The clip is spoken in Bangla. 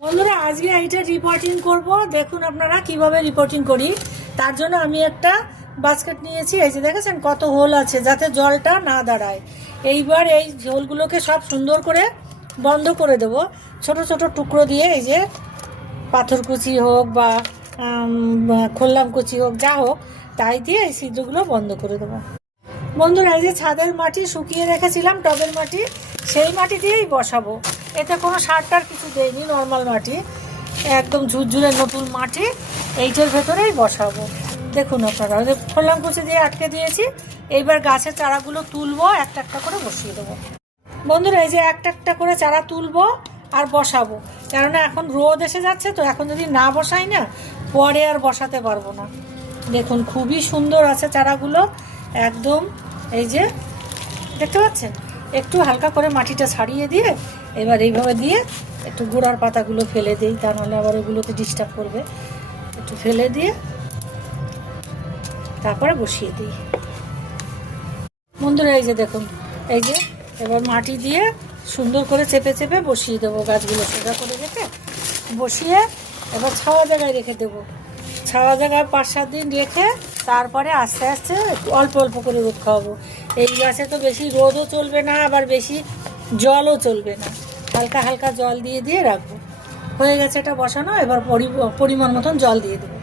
বন্ধুরা আজকে এইটা রিপোর্টিং করব। দেখুন আপনারা কিভাবে রিপোর্টিং করি। তার জন্য আমি একটা বাস্কেট নিয়েছি। এই যে দেখেছেন কত হোল আছে, যাতে জলটা না দাঁড়ায়। এইবার এই হোলগুলোকে সব সুন্দর করে বন্ধ করে দেব ছোট ছোট টুকরো দিয়ে। এই যে পাথর কুচি হোক বা খোল্লাম কুচি হোক, যা হোক তাই দিয়ে এই ছিদ্রগুলো বন্ধ করে দেবো। বন্ধুরা এই যে ছাদের মাটি শুকিয়ে রেখেছিলাম, টবের মাটি, সেই মাটি দিয়েই বসাবো। এতে কোনো সার টার কিছু দেয়নি, নর্মাল মাটি, একদম ঝুরঝুরে নতুন মাটি। এইটার ভেতরেই বসাবো। দেখুন আপনারা ওই যে খোল্লাম কুচি দিয়ে আটকে দিয়েছি। এইবার গাছের চারাগুলো তুলবো, একটা একটা করে বসিয়ে দেবো। বন্ধুরা এই যে একটা একটা করে চারা তুলবো আর বসাবো, কেননা এখন রোদ এসে যাচ্ছে, তো এখন যদি না বসাই না পরে আর বসাতে পারবো না। দেখুন খুবই সুন্দর আছে চারাগুলো একদম। এই যে দেখতে পাচ্ছেন, একটু হালকা করে মাটিটা ছাড়িয়ে দিয়ে এবার এইভাবে দিয়ে একটু গোড়ার পাতাগুলো ফেলে দিই, তা নাহলে আবার ওগুলোতে ডিস্টার্ব করবে। একটু ফেলে দিয়ে তারপরে বসিয়ে দিই। বন্ধুরা এই যে দেখুন, এই যে এবার মাটি দিয়ে সুন্দর করে চেপে চেপে বসিয়ে দেবো। গাছগুলো সোজা করে রেখে বসিয়ে এবার ছাওয়া জায়গায় রেখে দেবো। ছাওয়া জায়গায় 5-7 দিন রেখে তারপরে আস্তে আস্তে অল্প অল্প করে রোদ খাওয়াবো। এই গাছে তো বেশি রোদও চলবে না, আবার বেশি জলও চলবে না, হালকা হালকা জল দিয়ে দিয়ে রাখবো। হয়ে গেছে এটা বসানো, এবার পরিমাণ মতন জল দিয়ে দেবো।